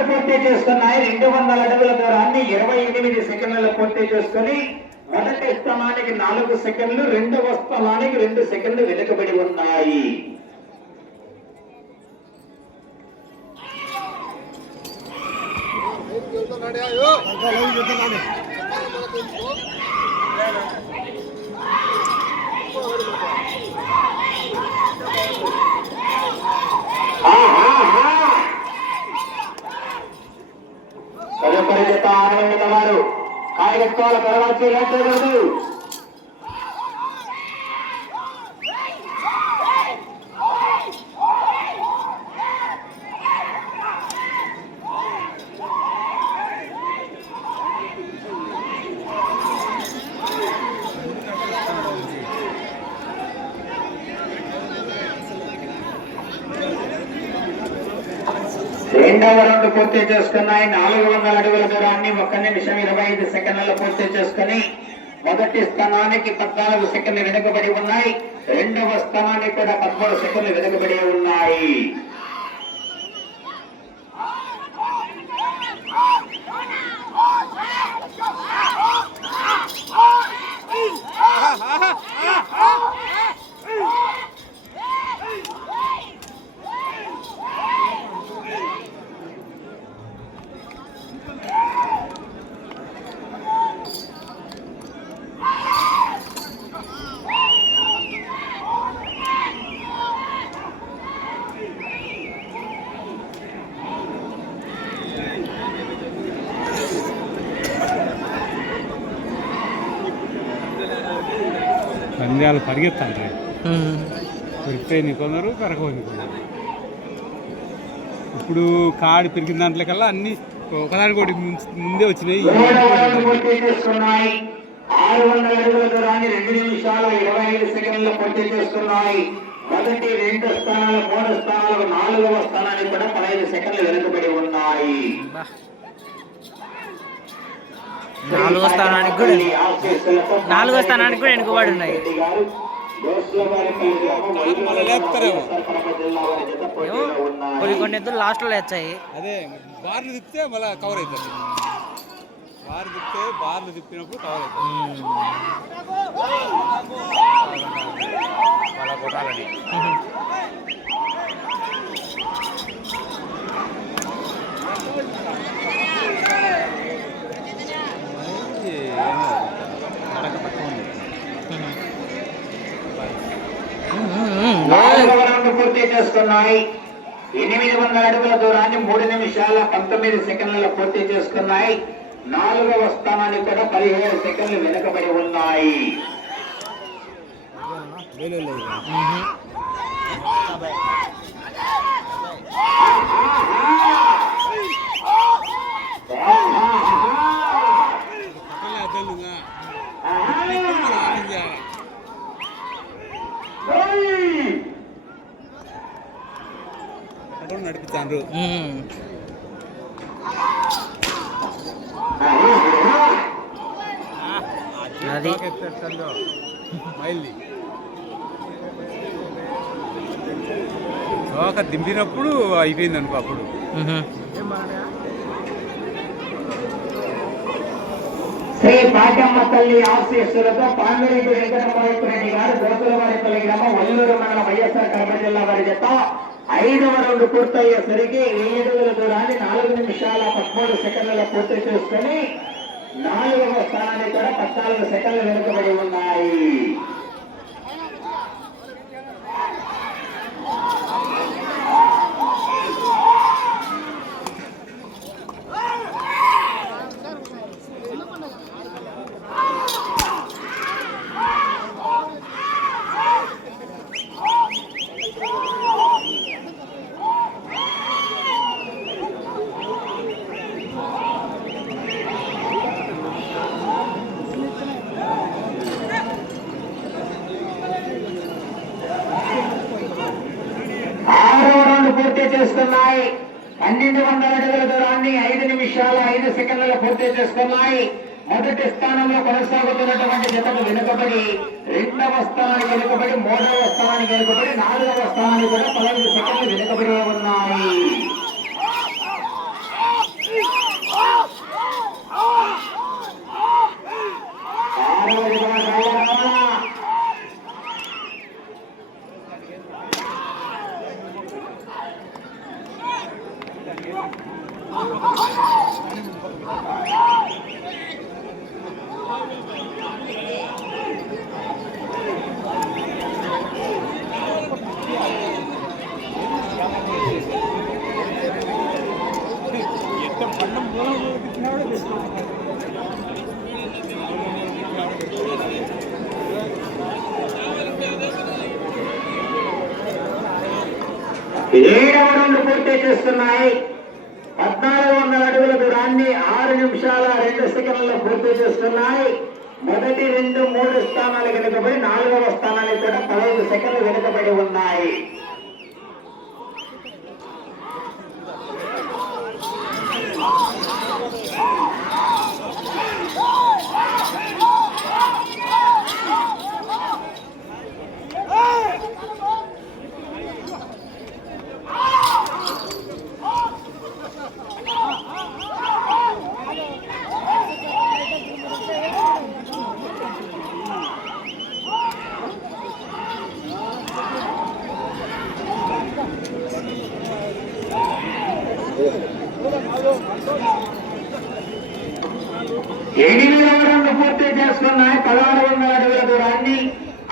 Round పూర్తి చేసుకున్నాయి. 200 అడుగుల దూరాన్ని 28 సెకండ్లలో పూర్తి చేసుకుని మొదటి స్థానానికి 4 సెకండ్లు, రెండవ స్థానానికి 2 సెకండ్లు వెనుకబడి ఉన్నాయి. తదుపరి జత ఆనంద వారు కాయగట్టుకోవాలి. తర్వాత చేయకూడదు. రెండవ రౌండ్ పూర్తి చేసుకున్నాయి. 400 అడుగుల దూరాన్ని 1 నిమిషం 25 సెకండ్లలో పూర్తి చేసుకుని మొదటి స్థానానికి 14 సెకండ్లు వెనుకబడి ఉన్నాయి. రెండవ స్థానానికి కూడా 13 సెకండ్లు వెనుకబడి ఉన్నాయి. పంద్యాలు పరిగెత్తాలి. పెరిగితే కొందరు పెరగని కొందరు. ఇప్పుడు కాడి పెరిగిన దాంట్లోకల్లా అన్ని ఒకదానికి ముందే వచ్చినాయి. 600 అడుగుల దూరాన్ని 2 నిమిషాల 25 సెకండ్లు పూర్తి చేసుకున్నాయి. మొదటి 2 స్థానాలు 3 స్థానాలకు 4వ స్థానానికి కూడా 15 సెకండ్లు వెనుకబడి ఉన్నాయి. 4వ స్థానానికి కూడా వెనుకబడి ఉన్నాయి. కొన్ని ఎద్దులు లాస్ట్ లో వచ్చాయి. అదే బార్లు తిప్పితే మళ్ళీ కవర్ అవుతుంది. బార్లు తిప్పినప్పుడు కవర్ అవుతుంది. మళ్ళా కొట్టాలని పూర్తి చేసుకున్నాయి. 800 అడుగుల దూరాన్ని 3 నిమిషాల 19 సెకండ్లలో పూర్తి చేసుకున్నాయి. 4వ స్థానానికి కూడా 17 సెకండ్లు వెనుకబడి ఉన్నాయి. నడిపిస్తాను. అది మైల్ని ఒక దింపినప్పుడు అయిపోయింది అనుకో. అప్పుడు శ్రీ భాగ్యమ్మ తల్లి ఆశీస్సులతో పాండురెడ్డి వెంకటరామరెడ్డి గారు గోకులవారిపల్లి గ్రామం వల్లూరు మండలం వైఎస్ఆర్ కడప జిల్లా వారి చేత 5వ రౌండ్ పూర్తయ్యేసరికి 7 అడుగుల దూరాన్ని 4 నిమిషాల 13 సెకండ్లలో పూర్తి చేసుకుని 4వ స్థానానికి కూడా 14 సెకండ్లు వెనుకబడి ఉన్నాయి. పూర్తి చేసుకున్నాయి. 1200 అడుగుల దూరాన్ని 5 నిమిషాల 5 సెకండ్లలో పూర్తి చేసుకున్నాయి. మొదటి స్థానంలో కొనసాగుతున్నటువంటి జతకు వెనుకబడి 2వ స్థానానికి వెనుకబడి 3వ స్థానానికి వెనుకబడి 4వ స్థానానికి కూడా 15 సెకండ్లు వెనుకబడి ఉన్నాయి. 7వ రౌండ్ పూర్తి చేస్తున్నాయి. 1400 అడుగుల దూరాన్ని 6 నిమిషాల 2 సెకండ్లలో పూర్తి చేస్తున్నాయి. మొదటి 2, 3 స్థానాలు వెనుకబడి 4వ స్థానానికి కూడా 15 సెకండ్లు వెనుకబడి ఉన్నాయి. పూర్తి చేసుకున్నాయి. 1600 అడుగుల దూరాన్ని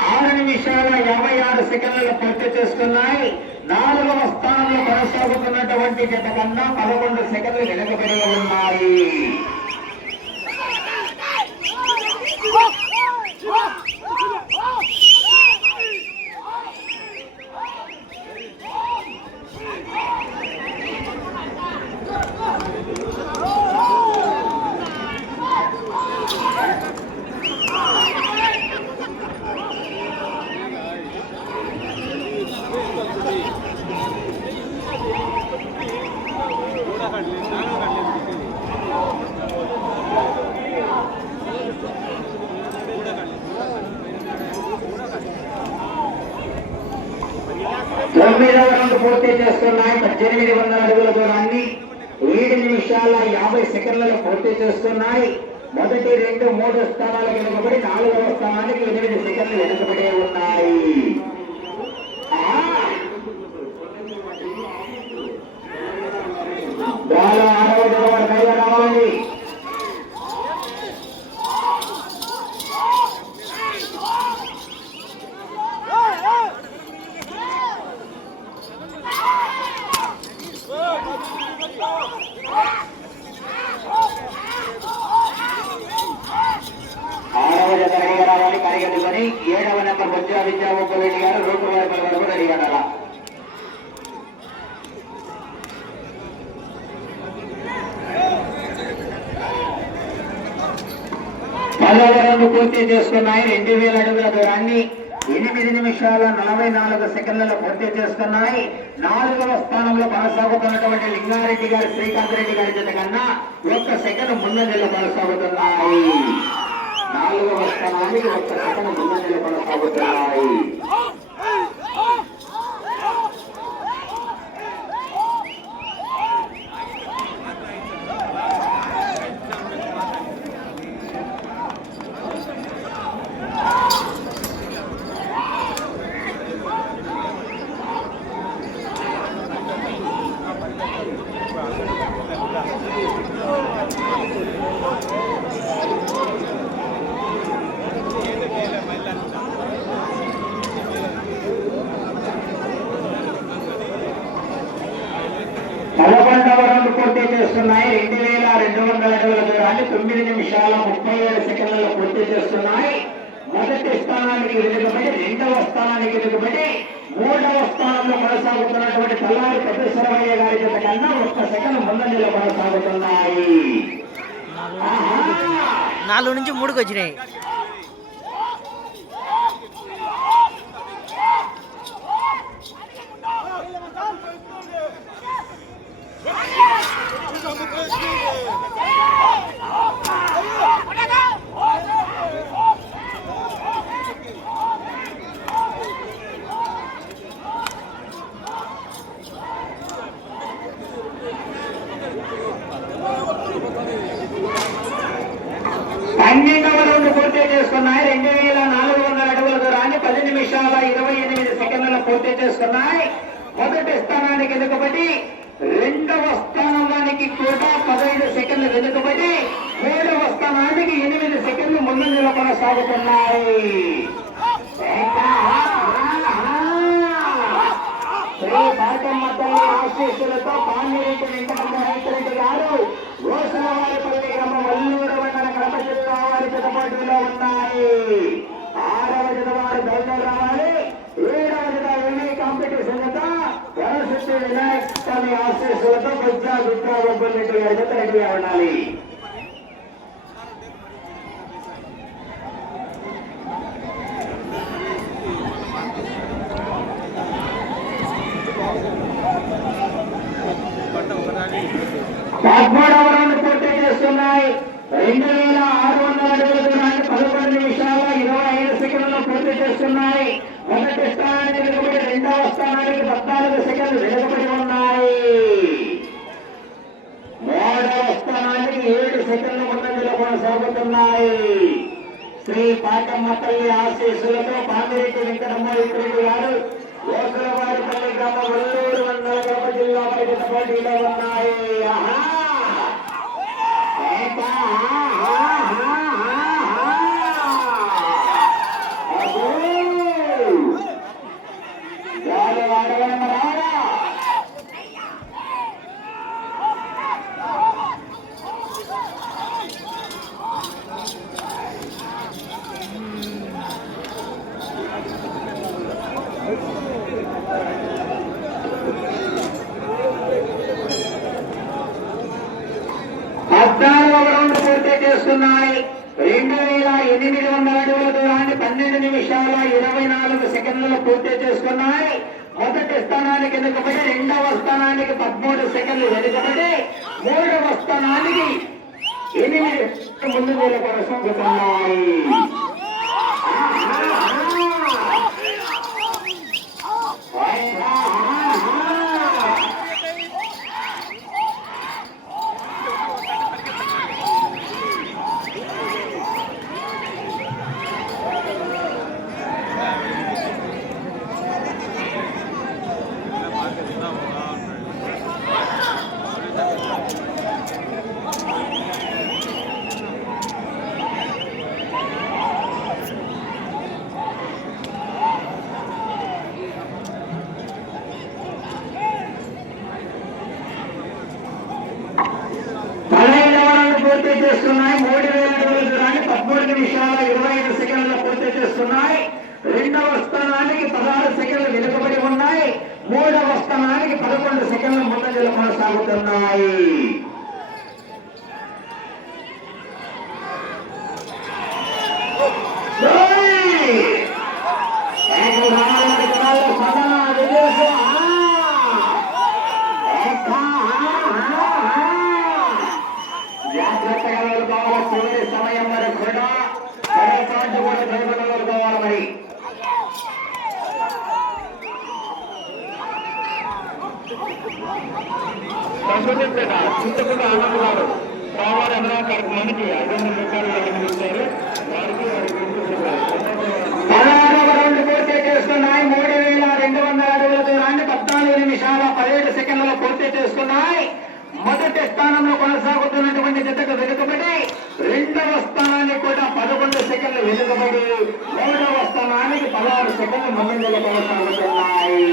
6 నిమిషాల 56 సెకండ్లలో పూర్తి చేసుకున్నాయి. 4వ స్థానంలో కొనసాగుతున్నటువంటి జత కన్నా 11 సెకండ్లు వెనుకబడి ఉన్నాయి. తొమ్మిదవ రౌండ్ పూర్తి చేస్తున్నాయి. 1800 అడుగుల దూరాన్ని 7 నిమిషాల 50 సెకండ్లలో పూర్తి చేస్తున్నాయి. మొదటి 2, 3 స్థానాలు వెనుకబడి 4వ స్థానానికి 8 సెకండ్లు వెనుకబడి ఉన్నాయి. బాల 6వ జత పైగా రావాలండి. పరిగెత్తుకొని 7వ నెంబర్ బొజ్జా విద్యాగోపాలరెడ్డి గారు రూపాయల వరకు రెడీ కట్టాలా. పదవ రౌండ్ పూర్తి చేసుకున్నాయి. 2000 అడుగుల దూరాన్ని 8 నిమిషాల 44 సెకండ్లలో పూర్తి చేసుకున్నాయి. 4వ స్థానంలో కొనసాగుతున్నటువంటి లింగారెడ్డి గారు శ్రీకాంత్ రెడ్డి గారి జత కన్నా 1 సెకండ్ ముందంజలో కొనసాగుతున్నాయి. 4వ స్థానానికి 1 సెకండ్ ముందంజలో కొనసాగుతున్నాయి. పూర్తి చేస్తున్నాయి. 2200 అడుగుల దూరాన్ని 9 నిమిషాల 37 సెకండ్లలో పూర్తి చేస్తున్నాయి. మొదటి స్థానానికి వెనుకబడి 2వ స్థానానికి వెనుకబడి 3వ స్థానంలో కొనసాగుతున్నటువంటి తల్లారి పెద్దశ్వరయ్య గారి జత కన్నా 1 సెకండ్ ముందంజలో కొనసాగుతున్నాయి. 4 నుంచి 3కి వచ్చినాయి. పూర్తి చేసుకున్నాయి. 2400 అడుగుల దూరాన్ని 10 నిమిషాల 28 సెకండ్లలో పూర్తి చేసుకున్నాయి. మొదటి స్థానానికి వెనుకబడి 2వ స్థానానికి కూడా 15 సెకండ్లు వెనుకబడి 3వ స్థానానికి 8 సెకండ్లు ముందంజలో కొనసాగుతున్నాయి. శ్రీ భారతమ్మ తల్లి ఆశీస్సులతో పాండిరెడ్డి వెంకటరెడ్డి గారు గోసలవారిపల్లి గ్రామం వల్లూరు మండల కడప జిల్లా వారి జతపాటులో ఉన్నాయి. 6వ జత వారు బయలుదేరి రావాలి. 7వ జత కాంపిటీషన్ జత వినాయక స్వామి ఆశీస్సులతో బొజ్జా గుజ్జా బొబ్బులెడ్డి గారి జత రెడీగా ఉండాలి. పద్మూడవ రౌండ్ పూర్తి చేస్తున్నాయి. 2600 అడుగుల దూరాన్ని 11 నిమిషాల 25 సెకండ్లలో పూర్తి చేస్తున్నాయి. మొదటి స్థానానికి వెనుకబడి రెండవ స్థానానికి 14 సెకండ్లు వెనుకబడి ఉన్నాయి. మూడవ స్థానానికి 7 సెకండ్ల ముందంజలో కొనసాగుతున్నాయి. శ్రీ పాకమ్మ తల్లి ఆశీస్సులతో పామిరెడ్డి వెంకటమోహిరెడ్డి గారు గోసలవారిపల్లి గ్రామం వల్లూరు మండల కడప జిల్లా పరిషత్ పోటీలో ఉన్నాయి. చేస్తున్నాయి. 2800 అడుగుల దూరాన్ని 12 నిమిషాల 24 సెకండ్లలో పూర్తి చేసుకున్నాయి. మొదటి స్థానానికి వెనుకబడి రెండవ స్థానానికి 13 సెకండ్లు వెనుకబడి మూడవ స్థానానికి 8 ముందు కొనసాగుతున్నాయి. చేస్తున్నాయి. 3000 అడుగుల దూరాన్ని 13 నిమిషాల 25 సెకండ్ల పూర్తి చేస్తున్నాయి. రెండవ స్థానానికి 16 సెకండ్లు వెనుకబడి ఉన్నాయి. మూడవ స్థానానికి 11 సెకండ్ల ముందంజలో కొనసాగుతున్నాయి. చివరి సమయం వరకు కూడా కావాలి. మరి చింతకుండా ఆనందాలు కావాలి అందరూ కార్యక్రమానికి 500 రూపాయలు నిర్మించారు. వారికి రౌండ్ పూర్తి చేస్తున్నాయి. 3200 అడుగుల దూరాన్ని 14 నిమిషాల 17 సెకండ్లలో పూర్తి చేసుకున్నాయి. మొదటి స్థానంలో కొనసాగుతున్నటువంటి జతకు వెనుకబడి రెండవ స్థానానికి కూడా 11 సెకండ్లు వెనుకబడి మూడవ స్థానానికి 16 సెకండ్లు ముందంజలో కొనసాగుతున్నాయి.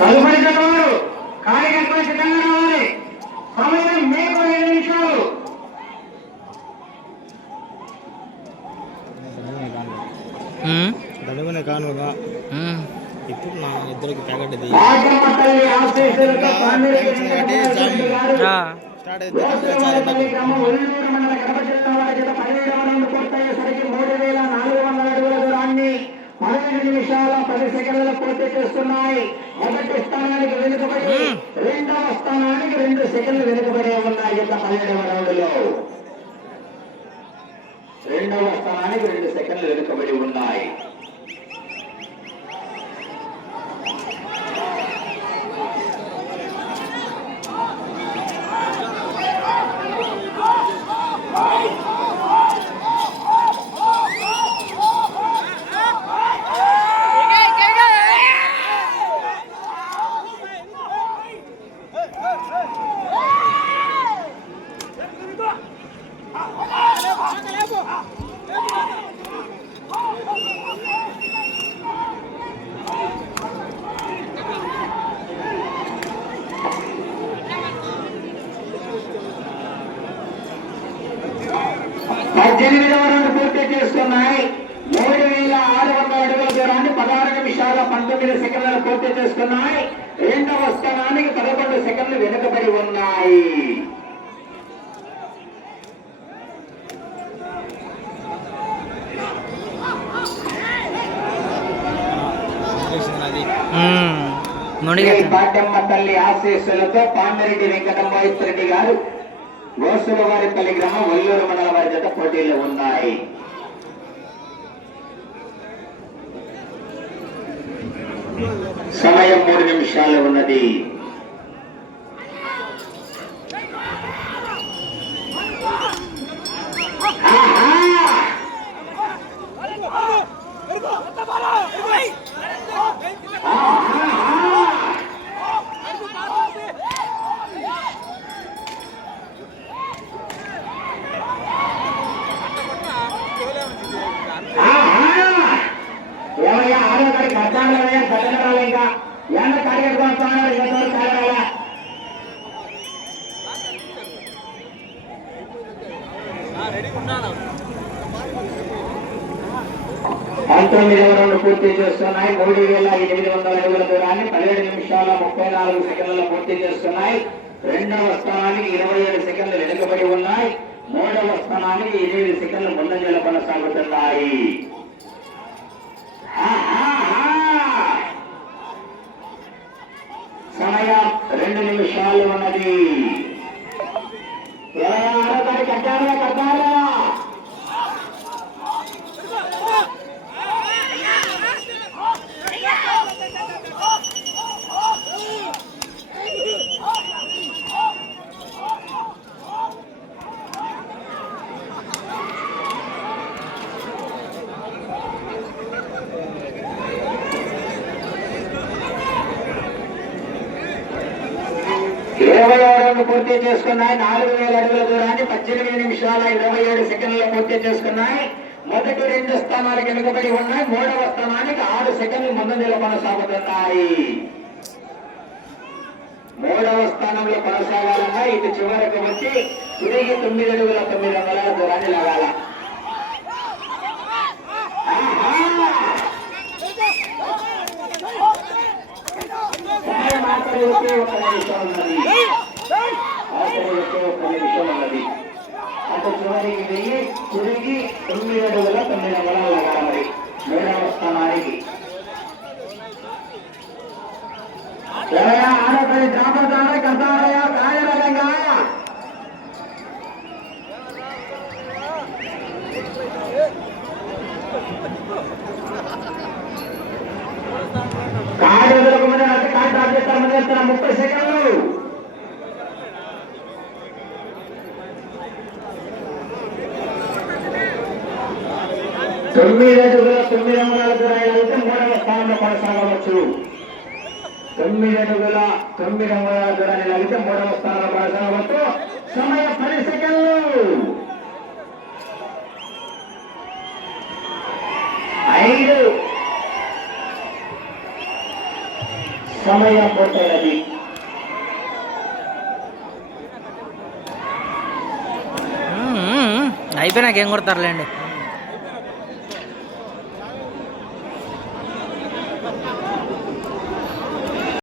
తదుపరి జతవారు కార్యకర్తలు సిద్ధంగా రావాలి. సమయం మీకు 5 నిమిషాలు. దడవనే కానుగా ఇప్పుడు నా ఇద్దరికి ప్యాకెట్ ఇది స్టార్ట్ అయితే 12 నిమిషాల 10 సెకండ్ల పూర్తి చేస్తున్నాయి. మొదటి స్థానానికి వెనుకబడి రెండవ స్థానానికి 2 సెకండ్లు వెనుకబడి ఉన్నాయి. 12వ రౌండ్లో రెండవ స్థానానికి 2 సెకండ్లు వెనుకబడి ఉన్నాయి. 18వ రౌండ్ పూర్తి చేసుకున్నాయి. 3600 అడుగుల దూరాన్ని 16 నిమిషాల 19 సెకండ్లు పూర్తి చేసుకున్నాయి. రెండవ స్థానానికి 11 సెకండ్లు వెనుకబడి ఉన్నాయి. పాటమ్మ తల్లి ఆశీస్సులతో పామిరెడ్డి వెంకటమోహిత్ గారు గోసులవారిపల్లి గ్రామం వల్లూరు మండల వారి జత పోటీలు ఉన్నాయి. సమయం 3 నిమిషాలు ఉన్నది. ఏమయ్యా 6వ తారీఖు కట్టాలయ్యా కట్టడాలి ఇంకా ఏమన్నా కార్యక్రమాలు ఇంతవరకు కాలేదా? 19వ రౌండ్ పూర్తి చేస్తున్నాయి. 3800 అడుగుల దూరాన్ని 17 నిమిషాల 34 సెకండ్లలో పూర్తి చేస్తున్నాయి. రెండవ స్థానానికి 27 సెకండ్లు వెనుకబడి ఉన్నాయి. మూడవ స్థానానికి 8 సెకండ్లు ముందంజలో కొనసాగుతున్నాయి. సమయం 2 నిమిషాలు ఉన్నది. 26వ తారీఖు కట్టాలా? పూర్తి చేసుకున్నాయి. 4000 అడుగుల దూరాన్ని 18 నిమిషాల 27 సెకండ్లలో పూర్తి చేసుకున్నాయి. మొదటి 2 స్థానాలకు వెనుకబడి ఉన్నాయి. మూడవ స్థానానికి 6 సెకండ్లు ముందంజలో కొనసాగుతున్నాయి. మూడవ స్థానంలో కొనసాగాలన్నా ఇటు చివరకు వచ్చి తిరిగి 9 అడుగుల 9 అంగుళాల దూరాన్ని లాగాల. ఒకే ఒక నిమిషం ఉన్నది. అటు చివరికి వెళ్ళి తిరిగి 9 అడుగుల 9 అంగుళాలు లాగాల. మరి మూడవ స్థానానికి ఆడపడి జాబర్దార కసారయ కాయరంగా కార్డులకు ముందు కార్డు ఆపేస్తారు. ముందు 30 సెకండ్లు. తొమ్మిది అడుగుల 9 అంగుళాల దూరాన్ని అయితే మూడవ స్థానంలో కొనసాగవచ్చు. 9 అడుగుల 9 అంగుళాల దూరాన్ని లాగితే మూడవ స్థానంలో కొనసాగవచ్చు. సమయం 10 సెకండ్లు. 5 సమయం పూర్తయినది. అయిపోయినాకేం కొడతారులేండి.